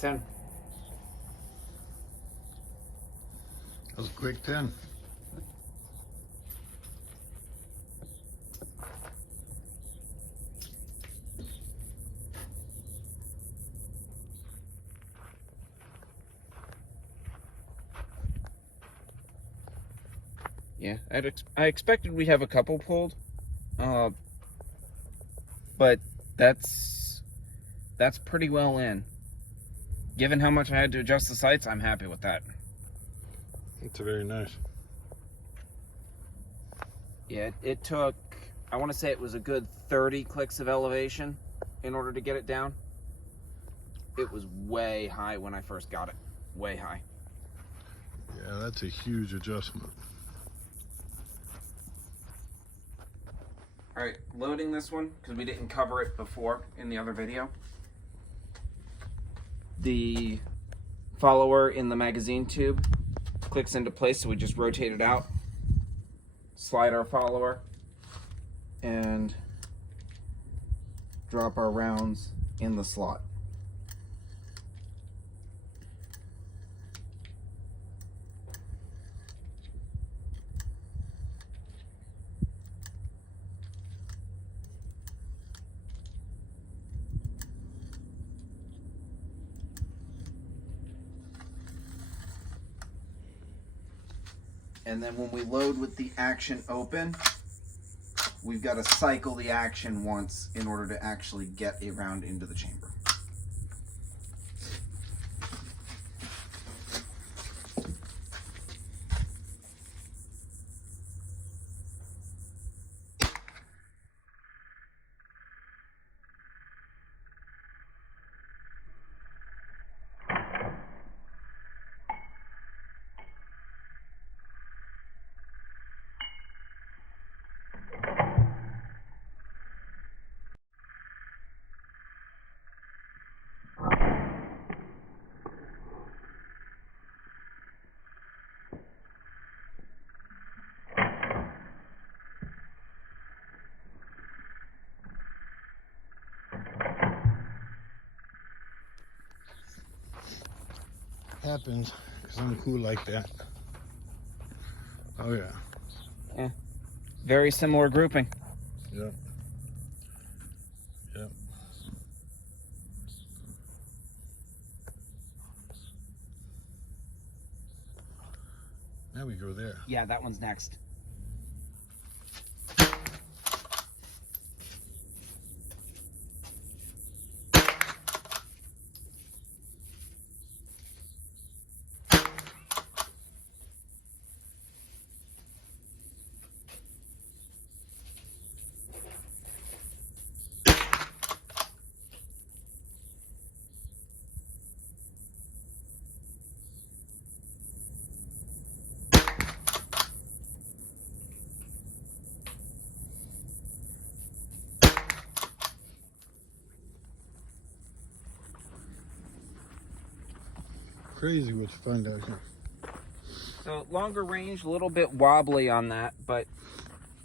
10. That was a quick 10. Yeah, I expected we'd have a couple pulled, but that's pretty well in. Given how much I had to adjust the sights, I'm happy with that. It's very nice. Yeah, it took, I want to say it was a good 30 clicks of elevation in order to get it down. It was way high when I first got it. Way high. Yeah, that's a huge adjustment. All right, loading this one because we didn't cover it before in the other video. The follower in the magazine tube clicks into place, so we just rotate it out, slide our follower, and drop our rounds in the slot. And then when we load with the action open, we've got to cycle the action once in order to actually get a round into the chamber. Happens because I'm cool like that. Oh yeah. Yeah, very similar grouping. Yep. Yep. Now we go there. Yeah, that one's next. Crazy what you find out here. So longer range, a little bit wobbly on that, but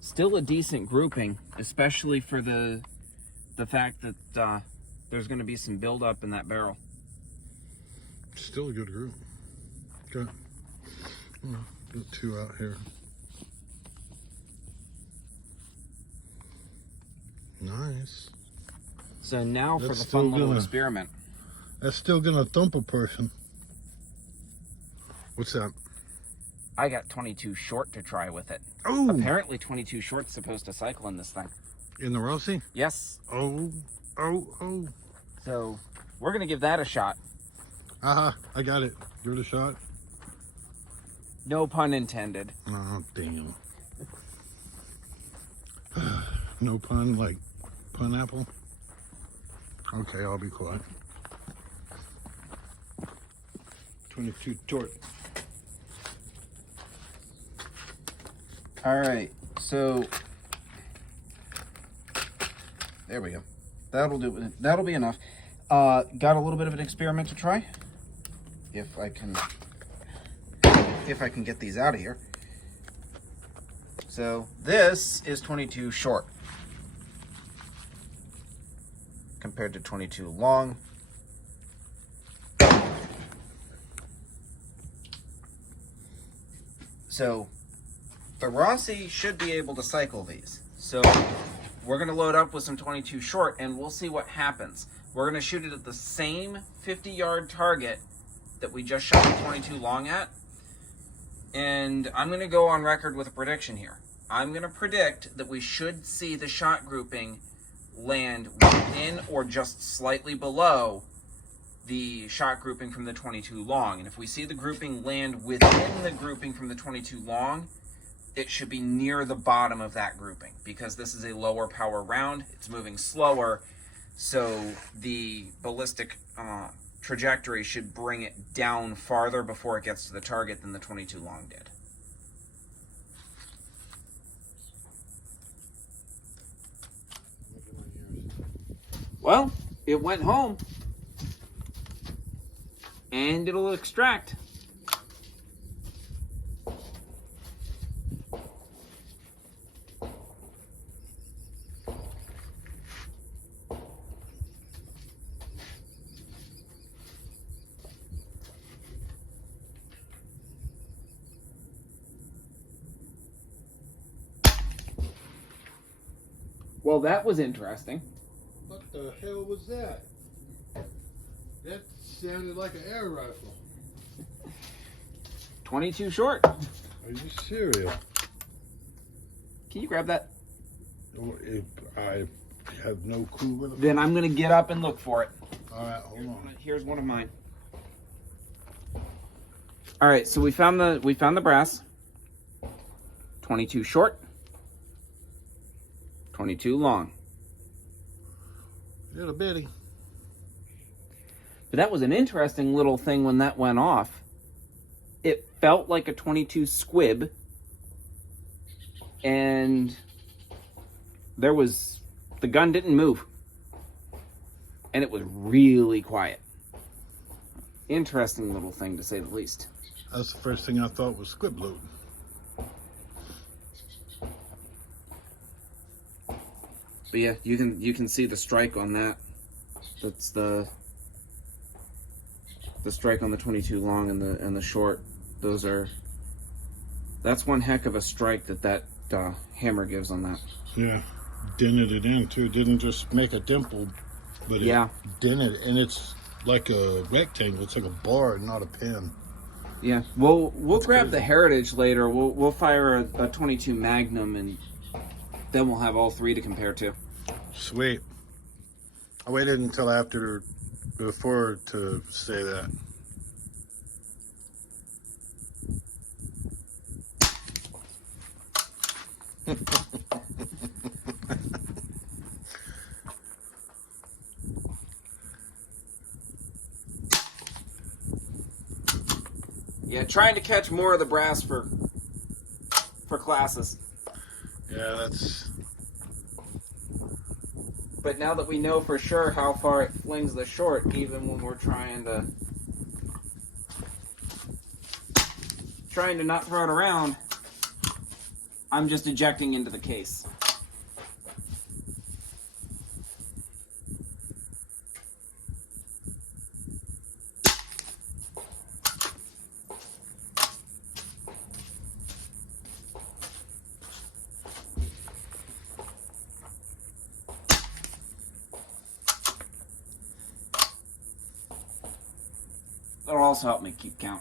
still a decent grouping, especially for the fact that there's going to be some buildup in that barrel. Still a good group. Got two out here. Nice. So now for That's the fun still little gonna- experiment. That's still gonna thump a person. What's that? I got 22 short to try with it. Oh! Apparently 22 short's supposed to cycle in this thing. In the Rossi? Yes. Oh. So we're going to give that a shot. I got it. Give it a shot. No pun intended. Oh, damn. No pun, like pineapple? Okay, I'll be quiet. 22 short. All right, so there we go. That'll do. That'll be enough. Got a little bit of an experiment to try. If I can get these out of here. So this is 22 short compared to 22 long. So the Rossi should be able to cycle these. So we're going to load up with some 22 short and we'll see what happens. We're going to shoot it at the same 50-yard target that we just shot the 22 long at. And I'm going to go on record with a prediction here. I'm going to predict that we should see the shot grouping land within or just slightly below the shot grouping from the 22 long. And if we see the grouping land within the grouping from the 22 long, it should be near the bottom of that grouping because this is a lower power round. It's moving slower, so the ballistic trajectory should bring it down farther before it gets to the target than the 22 long did. Well, it went home and it'll extract. Well, that was interesting. What the hell was that? That sounded like an air rifle. 22 short. Are you serious? Can you grab that? I have no clue what it. Then I'm gonna get up and look for it. All right, hold on. Here's one of mine. All right, so we found the brass. 22 short. 22 long. Little bitty. But that was an interesting little thing when that went off. It felt like a 22 squib. And the gun didn't move. And it was really quiet. Interesting little thing to say the least. That's the first thing I thought was squib load. But yeah, you can see the strike on that. That's the strike on the 22 long and the short. That's one heck of a strike that hammer gives on that. Yeah, dented it in too. It didn't just make a dimple, but it dented, and it's like a rectangle. It's like a bar, not a pin. Yeah, we'll grab crazy. the Heritage later. We'll fire a 22 Magnum, and then we'll have all three to compare to. Sweet. I waited until before to say that. Yeah, trying to catch more of the brass for classes. Yeah, that's. But now that we know for sure how far it flings the short, even when we're trying to not throw it around, I'm just ejecting into the case. That'll also help me keep count.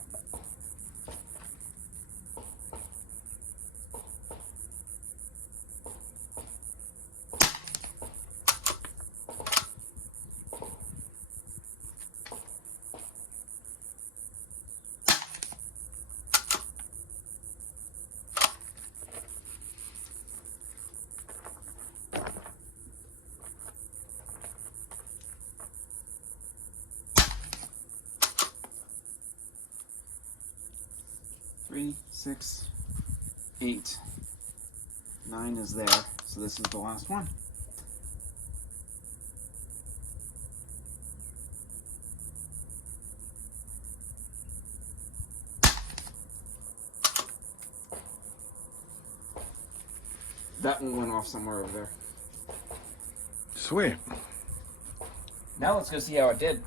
Three, 6, 8, 9 is there. So this is the last one. That one went off somewhere over there. Sweet. Now let's go see how it did.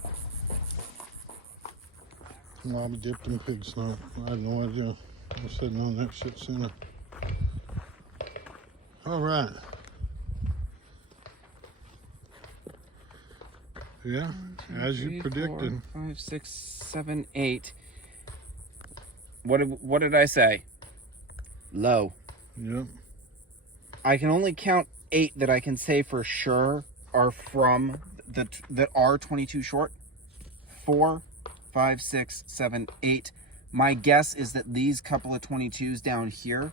Mommy dipped in pig snow. I had no idea. I'm sitting on that shit center. All right. Yeah, as you predicted. 4, 5, 6, 7, 8. What did I say? Low. Yep. I can only count 8 that I can say for sure are from that are 22 short. 4, 5, 6, 7, 8. My guess is that these couple of 22s down here,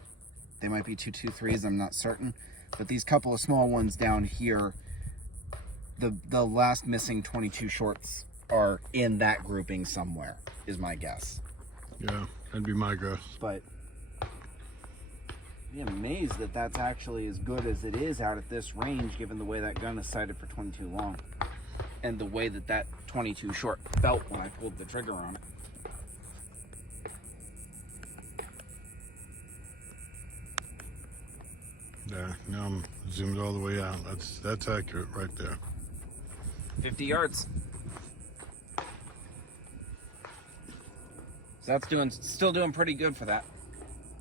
they might be 223s, I'm not certain, but these couple of small ones down here, the last missing 22 shorts are in that grouping somewhere, is my guess. Yeah, that'd be my guess. But I'm amazed that that's actually as good as it is out at this range, given the way that gun is sighted for 22 long, and the way that that 22 short felt when I pulled the trigger on it. Yeah, now I'm zoomed all the way out. That's accurate right there. 50 yards. So that's still doing pretty good for that.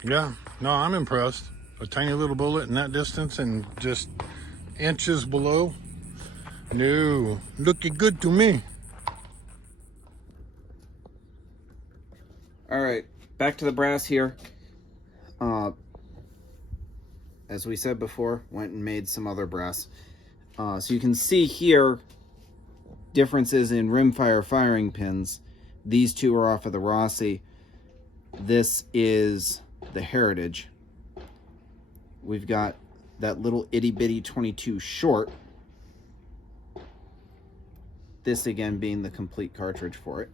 Yeah, no, I'm impressed. A tiny little bullet in that distance and just inches below. No, looking good to me. All right, back to the brass here. As we said before, went and made some other brass. So you can see here differences in rimfire firing pins. These two are off of the Rossi. This is the Heritage. We've got that little itty bitty 22 short. This again being the complete cartridge for it.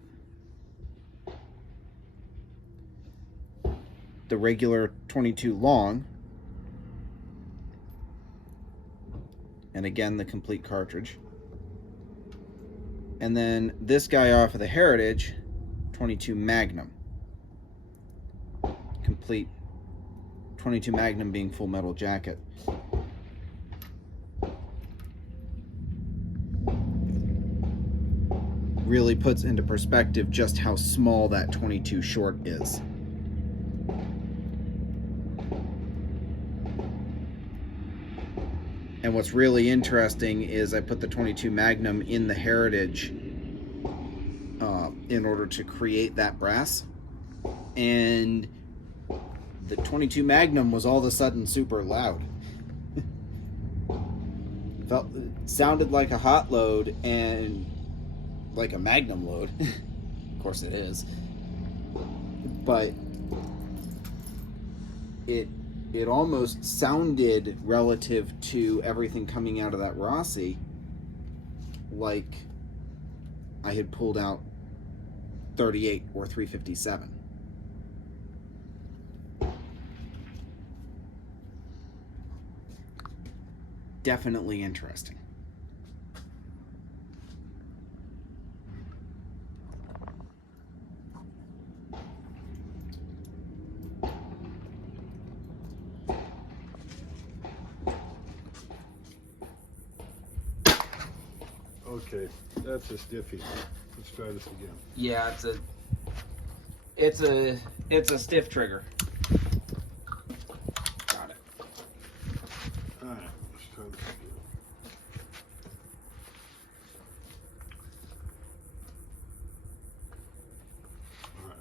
The regular 22 long. And again, the complete cartridge. And then this guy off of the Heritage, 22 Magnum. Complete 22 Magnum being full metal jacket. Really puts into perspective just how small that 22 short is. And what's really interesting is I put the 22 Magnum in the Heritage in order to create that brass. And the 22 Magnum was all of a sudden super loud. Sounded like a hot load and like a Magnum load. Of course it is. But it almost sounded, relative to everything coming out of that Rossi, like I had pulled out 38 or 357. Definitely interesting. Okay, that's a stiffy. Let's try this again. Yeah, it's a stiff trigger. Got it. All right, let's try this again. All right.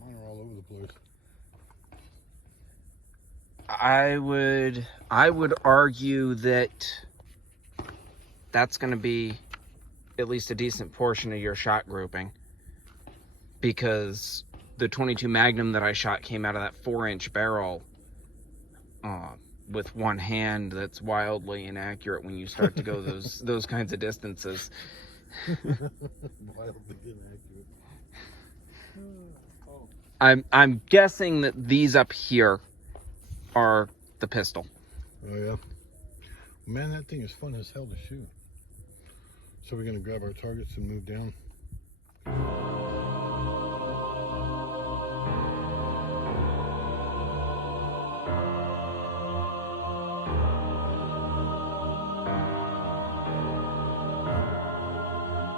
Mine are all over the place. I would argue that that's going to be at least a decent portion of your shot grouping, because the 22 Magnum that I shot came out of that 4-inch barrel with one hand that's wildly inaccurate when you start to go those kinds of distances. Wildly inaccurate. I'm guessing that these up here are the pistol. Oh yeah. Man, that thing is fun as hell to shoot. So we're gonna grab our targets and move down.